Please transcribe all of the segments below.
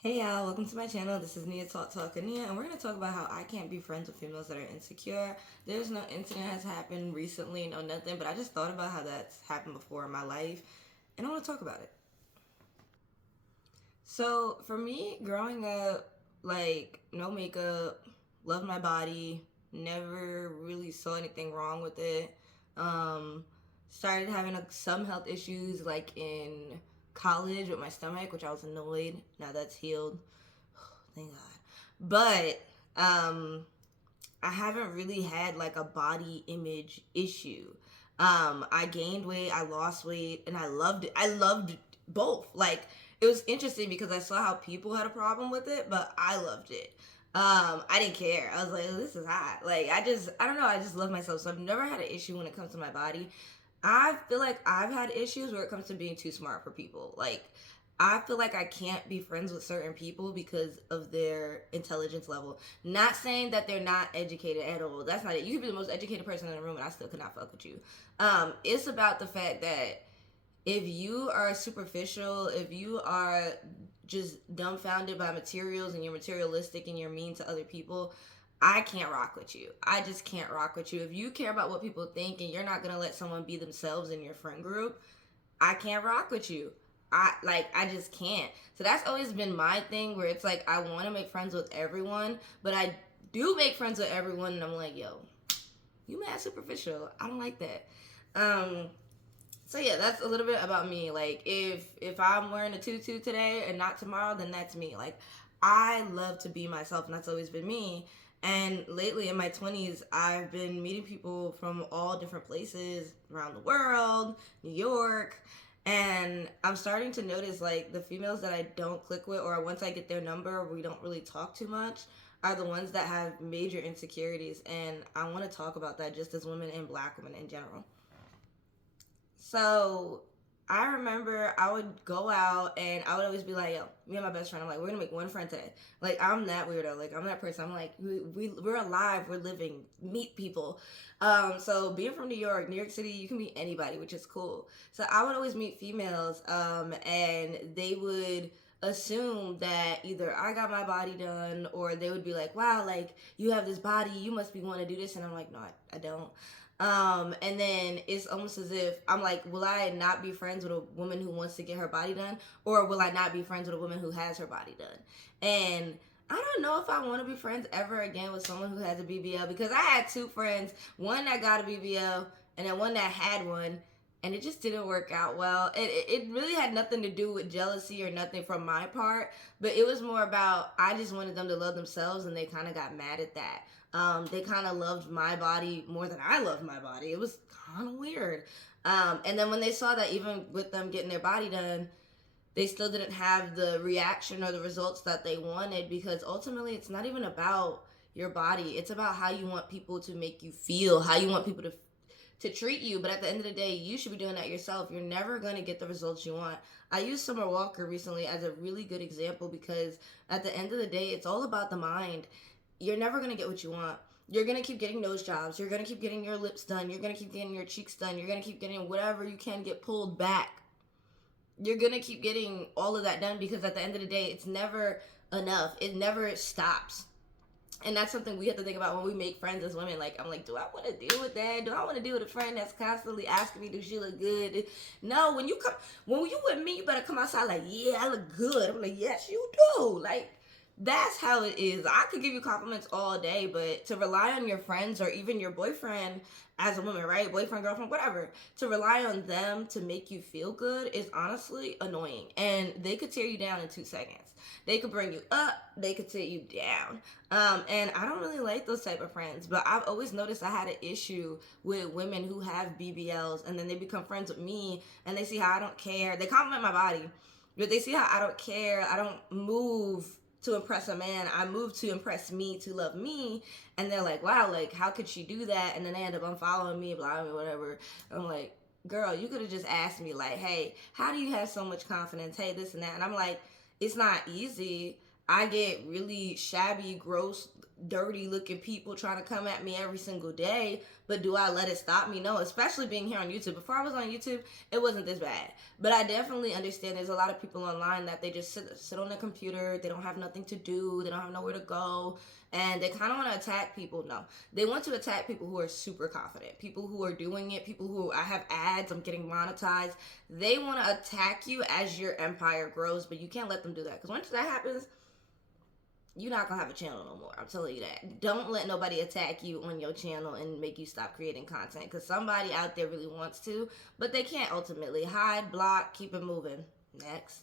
Hey y'all, welcome to my channel. This is Nia Talk Nia, and we're going to talk about how I can't be friends with females that are insecure. There's no incident has happened recently, no nothing, but I just thought about how that's happened before in my life, and I want to talk about it. So, for me, growing up, like, no makeup, loved my body, never really saw anything wrong with it. Um, Started having some health issues, like in college with my stomach, which I was annoyed. Now that's healed. Thank God. But I haven't really had like a body image issue. I gained weight, I lost weight, and I loved it. I loved both. Like it was interesting because I saw how people had a problem with it, but I loved it. I didn't care. I was like, oh, this is hot. Like I don't know. I just love myself. So I've never had an issue when it comes to my body. I feel like I've had issues where it comes to being too smart for people. Like I feel like I can't be friends with certain people because of their intelligence level. Not saying that they're not educated at all. That's not it. You could be the most educated person in the room and I still could not fuck with you. It's about the fact that if you are superficial, if you are just dumbfounded by materials and you're materialistic and you're mean to other people, I can't rock with you. I just can't rock with you. If you care about what people think and you're not gonna let someone be themselves in your friend group, I can't rock with you. I just can't. So that's always been my thing where it's like I want to make friends with everyone, but I do make friends with everyone and I'm like, yo, you mad superficial. I don't like that. Um so yeah, that's a little bit about me. Like if I'm wearing a tutu today and not tomorrow, then that's me. Like I love to be myself and that's always been me. And lately in my 20s, I've been meeting people from all different places around the world, New York, and I'm starting to notice like the females that I don't click with or once I get their number, we don't really talk too much are the ones that have major insecurities and I want to talk about that just as women and black women in general. So I remember I would go out and I would always be like, yo, me and my best friend, I'm like, we're gonna make one friend today. Like, I'm that weirdo. Like, I'm that person. I'm like, we're alive, we're living, meet people. So being from New York City, you can meet anybody, which is cool. So I would always meet females, and they would assume that either I got my body done or they would be like, wow, like you have this body, you must be want to do this. And I'm like, no, I don't. And then it's almost as if I'm like, will I not be friends with a woman who wants to get her body done, or will I not be friends with a woman who has her body done? And I don't know if I want to be friends ever again with someone who has a BBL because I had two friends, one that got a BBL and then one that had one, and it just didn't work out well. It really had nothing to do with jealousy or nothing from my part, but it was more about I just wanted them to love themselves, and they kind of got mad at that. They kind of loved my body more than I loved my body. It was kind of weird. And then when they saw that even with them getting their body done, they still didn't have the reaction or the results that they wanted because ultimately it's not even about your body. It's about how you want people to make you feel, how you want people to treat you. But at the end of the day, you should be doing that yourself. You're never going to get the results you want. I used Summer Walker recently as a really good example because at the end of the day, it's all about the mind. You're never going to get what you want. You're going to keep getting nose jobs. You're going to keep getting your lips done. You're going to keep getting your cheeks done. You're going to keep getting whatever you can get pulled back. You're going to keep getting all of that done because at the end of the day, it's never enough. It never stops. And that's something we have to think about when we make friends as women. Like, I'm like, do I want to deal with that? Do I want to deal with a friend that's constantly asking me, do she look good? No, when you with me, you better come outside like, yeah, I look good. I'm like, yes, you do. Like, that's how it is. I could give you compliments all day, but to rely on your friends or even your boyfriend as a woman, right? Boyfriend, girlfriend, whatever, to rely on them to make you feel good is honestly annoying. And they could tear you down in 2 seconds. They could bring you up, they could tear you down. And I don't really like those type of friends, but I've always noticed I had an issue with women who have BBLs and then they become friends with me and they see how I don't care. They compliment my body, but they see how I don't care. I don't move to impress a man. I move to impress me, to love me. And they're like, wow, like, how could she do that? And then they end up unfollowing me, blah, blah, whatever. I'm like, girl, you could have just asked me, like, hey, how do you have so much confidence? Hey, this and that. And I'm like, it's not easy. I get really shabby, gross dirty looking people trying to come at me every single day, but do I let it stop me? No, especially being here on YouTube. Before I was on YouTube, it wasn't this bad, but I definitely understand there's a lot of people online that they just sit on their computer, they don't have nothing to do, they don't have nowhere to go, and they kind of want to attack people. No, they want to attack people who are super confident, people who are doing it, people who, I have ads, I'm getting monetized. They want to attack you as your empire grows, but you can't let them do that, because once that happens, you're not gonna have a channel no more. I'm telling you that. Don't let nobody attack you on your channel and make you stop creating content, because somebody out there really wants to, but they can't ultimately. Hide, block, keep it moving. Next.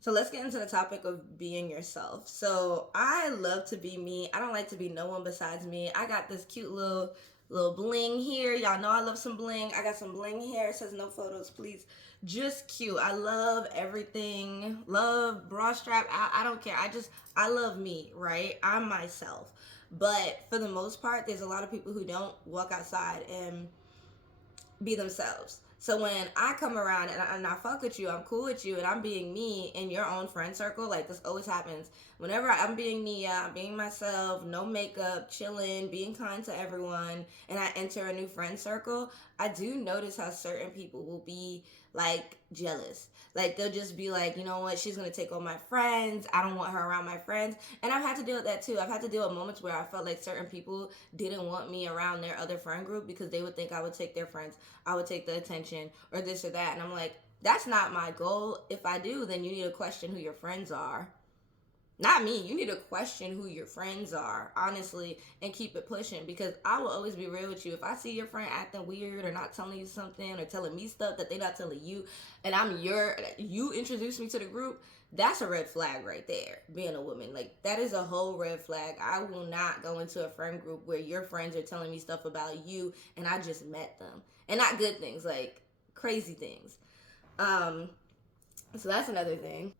So let's get into the topic of being yourself. So I love to be me. I don't like to be no one besides me. I got this cute little bling here. Y'all know I love some bling. I got some bling here. It says no photos, please. Just cute. I love everything. Love bra strap. I don't care. I love me, right? I'm myself. But for the most part, there's a lot of people who don't walk outside and be themselves. So when I come around and I fuck with you, I'm cool with you, and I'm being me in your own friend circle, like this always happens. Whenever I'm being Nia, I'm being myself, no makeup, chilling, being kind to everyone, and I enter a new friend circle, I do notice how certain people will be like jealous. Like they'll just be like, you know what, she's gonna take all my friends, I don't want her around my friends. And I've had to deal with that too. I've had to deal with moments where I felt like certain people didn't want me around their other friend group because they would think I would take their friends, I would take the attention, or this or that. And I'm like, that's not my goal. If I do, then you need to question who your friends are. Not me. You need to question who your friends are, honestly, and keep it pushing, because I will always be real with you. If I see your friend acting weird or not telling you something or telling me stuff that they're not telling you, and you introduce me to the group, that's a red flag right there, being a woman. Like, that is a whole red flag. I will not go into a friend group where your friends are telling me stuff about you and I just met them. And not good things, like crazy things. So that's another thing.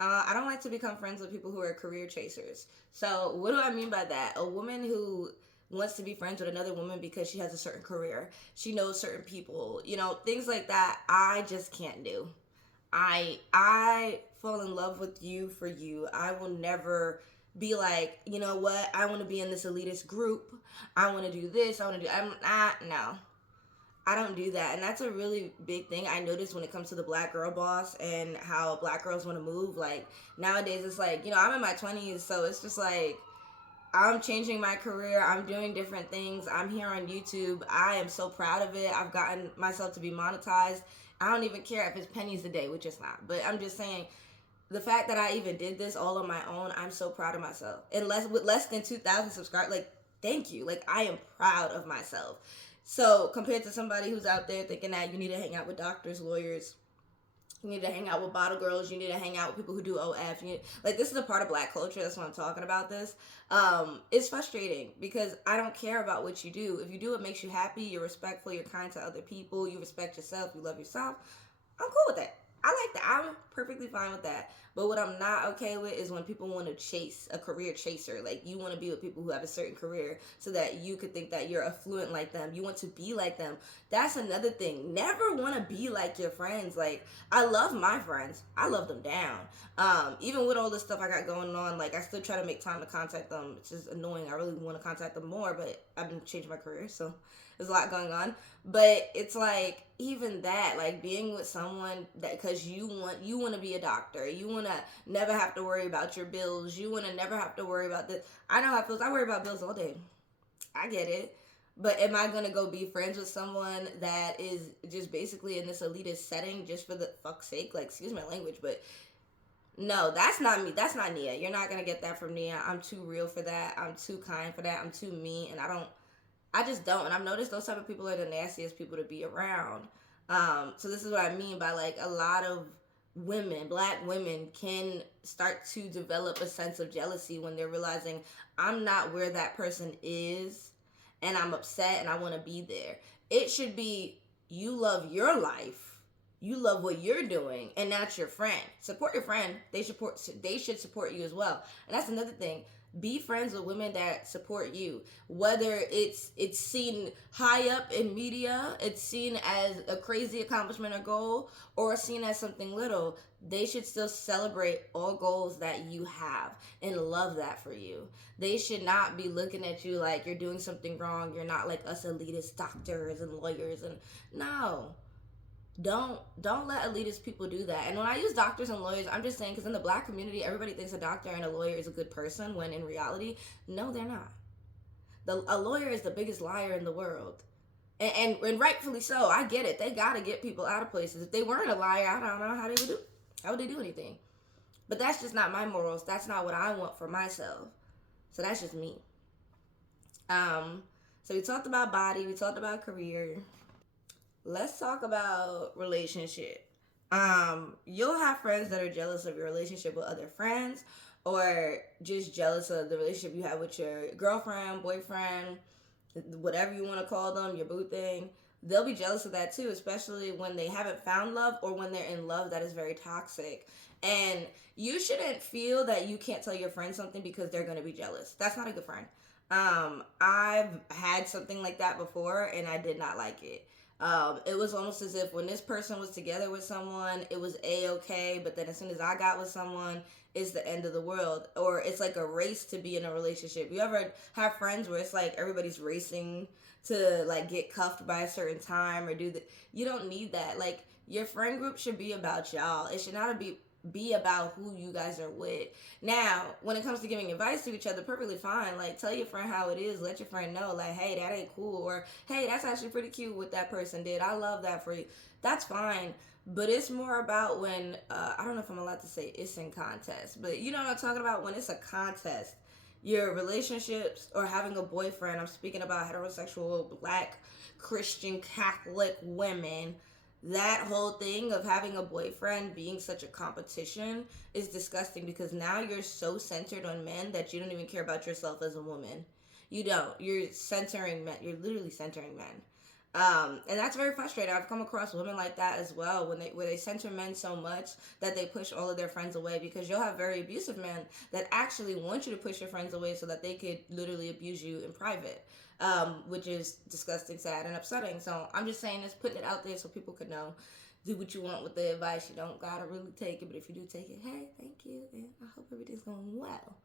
I don't like to become friends with people who are career chasers. So what do I mean by that? A woman who wants to be friends with another woman because she has a certain career, she knows certain people, things like that, I just can't do. I fall in love with you for you. I will never be like, you know what, I want to be in this elitist group, I want to do this, no, I don't do that. And that's a really big thing I noticed when it comes to the black girl boss and how black girls want to move. Like, nowadays it's like, I'm in my 20s, so it's just like, I'm changing my career, I'm doing different things, I'm here on YouTube, I am so proud of it, I've gotten myself to be monetized. I don't even care if it's pennies a day, which it's not, but I'm just saying, the fact that I even did this all on my own, I'm so proud of myself. And with less than 2,000 subscribers, like, thank you. Like, I am proud of myself. So compared to somebody who's out there thinking that you need to hang out with doctors, lawyers, you need to hang out with bottle girls, you need to hang out with people who do OF, this is a part of black culture. That's why I'm talking about this. It's frustrating because I don't care about what you do. If you do what makes you happy, you're respectful, you're kind to other people, you respect yourself, you love yourself, I'm cool with that. I like that. I'm perfectly fine with that. But what I'm not okay with is when people want to chase a career chaser. Like, you want to be with people who have a certain career so that you could think that you're affluent like them. You want to be like them. That's another thing. Never want to be like your friends. Like, I love my friends. I love them down. Even with all this stuff I got going on, like, I still try to make time to contact them. It's just annoying. I really want to contact them more, but I've been changing my career, so there's a lot going on. But it's like, even that, like, being with someone that, because you want to be a doctor, you want to never have to worry about your bills, you want to never have to worry about this. I know how it feels. I worry about bills all day. I get it. But am I going to go be friends with someone that is just basically in this elitist setting just for the fuck's sake? Like, excuse my language, but no, that's not me. That's not Nia. You're not going to get that from Nia. I'm too real for that. I'm too kind for that. I'm too mean, and I just don't. And I've noticed those type of people are the nastiest people to be around. So this is what I mean by, like, a lot of women, black women, can start to develop a sense of jealousy when they're realizing I'm not where that person is and I'm upset and I want to be there. It should be, you love your life, You love what you're doing, and that's your friend. Support your friend. They should support you as well. And that's another thing. Be friends with women that support you. Whether it's seen high up in media, it's seen as a crazy accomplishment or goal, or seen as something little. They should still celebrate all goals that you have and love that for you. They should not be looking at you like you're doing something wrong. You're not like us elitist doctors and lawyers, and no, don't let elitist people do that. And when I use doctors and lawyers, I'm just saying because in the black community, everybody thinks a doctor and a lawyer is a good person, when in reality, no, they're not. A lawyer is the biggest liar in the world, and rightfully so. I get it. They gotta get people out of places. If they weren't a liar, I don't know how would they do anything. But that's just not my morals. That's not what I want for myself. So that's just me. So we talked about body, we talked about career. Let's talk about relationship. You'll have friends that are jealous of your relationship with other friends, or just jealous of the relationship you have with your girlfriend, boyfriend, whatever you want to call them, your boo thing. They'll be jealous of that too, especially when they haven't found love, or when they're in love that is very toxic. And you shouldn't feel that you can't tell your friend something because they're going to be jealous. That's not a good friend. I've had something like that before, and I did not like it. It was almost as if when this person was together with someone, it was a-okay, but then as soon as I got with someone, it's the end of the world. Or it's like a race to be in a relationship. You ever have friends where it's like everybody's racing to like get cuffed by a certain time or do the? You don't need that. Like, your friend group should be about y'all. It should not be about who you guys are with. Now, when it comes to giving advice to each other, perfectly fine. Like, tell your friend how it is. Let your friend know, like, hey, that ain't cool. Or, hey, that's actually pretty cute what that person did. I love that for you. That's fine. But it's more about when, I don't know if I'm allowed to say it's in contest, but you know what I'm talking about? When it's a contest. Your relationships or having a boyfriend, I'm speaking about heterosexual, black, Christian, Catholic women. That whole thing of having a boyfriend being such a competition is disgusting, because now you're so centered on men that you don't even care about yourself as a woman. You don't. You're centering men. You're literally centering men. And that's very frustrating. I've come across women like that as well, where they center men so much that they push all of their friends away, because you'll have very abusive men that actually want you to push your friends away so that they could literally abuse you in private, which is disgusting, sad, and upsetting. So I'm just saying this, putting it out there so people could know. Do what you want with the advice. You don't gotta really take it, but if you do take it, hey, thank you, and I hope everything's going well.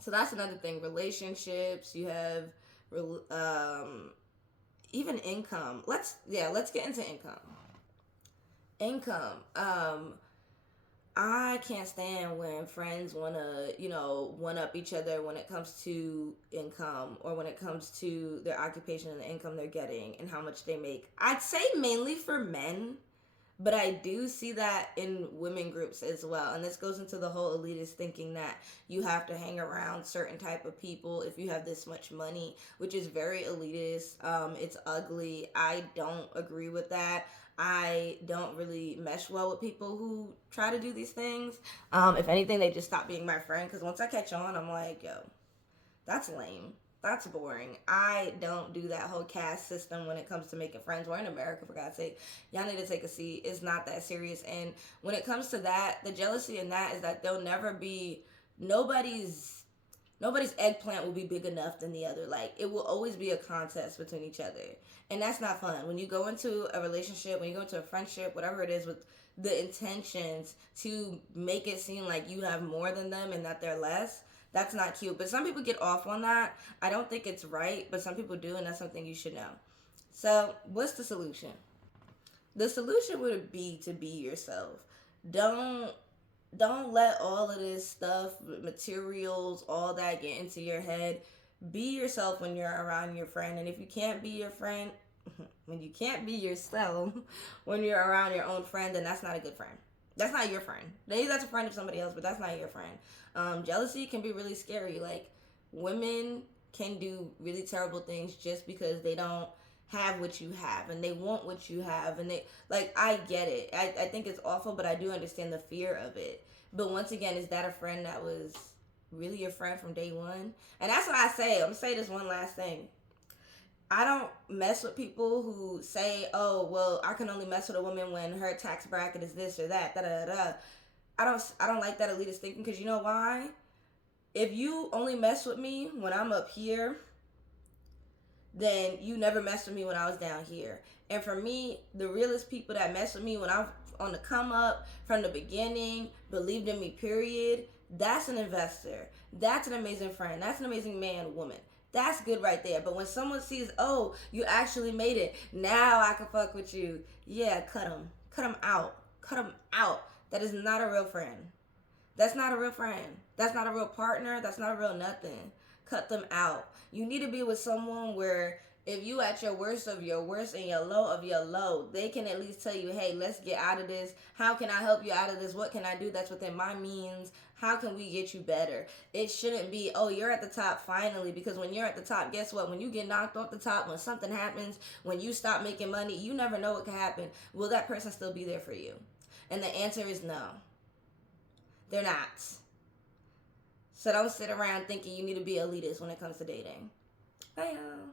So that's another thing. Relationships. You have even income. Let's get into income. I can't stand when friends want to, one up each other when it comes to income, or when it comes to their occupation and the income they're getting and how much they make. I'd say mainly for men, but I do see that in women groups as well. And this goes into the whole elitist thinking that you have to hang around certain type of people if you have this much money, which is very elitist. It's ugly. I don't agree with that. I don't really mesh well with people who try to do these things. If anything, they just stop being my friend, because once I catch on, I'm like, yo, that's lame. That's boring. I don't do that whole caste system when it comes to making friends. We're in America, for God's sake. Y'all need to take a seat. It's not that serious. And when it comes to that, the jealousy in that is that there'll never be nobody's eggplant will be big enough than the other. Like, it will always be a contest between each other. And that's not fun. When you go into a relationship, when you go into a friendship, whatever it is, with the intentions to make it seem like you have more than them and that they're less, that's not cute. But some people get off on that. I don't think it's right, but some people do, and that's something you should know. So, what's the solution? The solution would be to be yourself. Don't let all of this stuff, materials, all that get into your head. Be yourself when you're around your friend. And if you can't be your friend, when you can't be yourself when you're around your own friend, then that's not a good friend. That's not your friend. Maybe that's a friend of somebody else, but that's not your friend. Jealousy can be really scary. Like, women can do really terrible things just because they don't have what you have, and they want what you have, and they, like, I get it. I think it's awful, but I do understand the fear of it. But once again, is that a friend that was really your friend from day one? And that's what I say. I'm gonna say this one last thing. I don't mess with people who say, "Oh, well, I can only mess with a woman when her tax bracket is this or that." Da da da. I don't like that elitist thinking, because you know why? If you only mess with me when I'm up here, then you never messed with me when I was down here. And for me, the realest people that mess with me when I'm on the come up from the beginning, believed in me, period, that's an investor. That's an amazing friend. That's an amazing man, woman. That's good right there. But when someone sees, oh, you actually made it, now I can fuck with you. Yeah, cut them. Cut them out. Cut them out. That is not a real friend. That's not a real friend. That's not a real partner. That's not a real nothing. Cut them out. You need to be with someone where if you at your worst of your worst and your low of your low, they can at least tell you, hey, let's get out of this. How can I help you out of this? What can I do that's within my means? How can we get you better? It shouldn't be, oh, you're at the top finally, because when you're at the top, guess what? When you get knocked off the top, when something happens, when you stop making money, you never know what can happen. Will that person still be there for you? And the answer is no. They're not. So don't sit around thinking you need to be elitist when it comes to dating. Bye, y'all.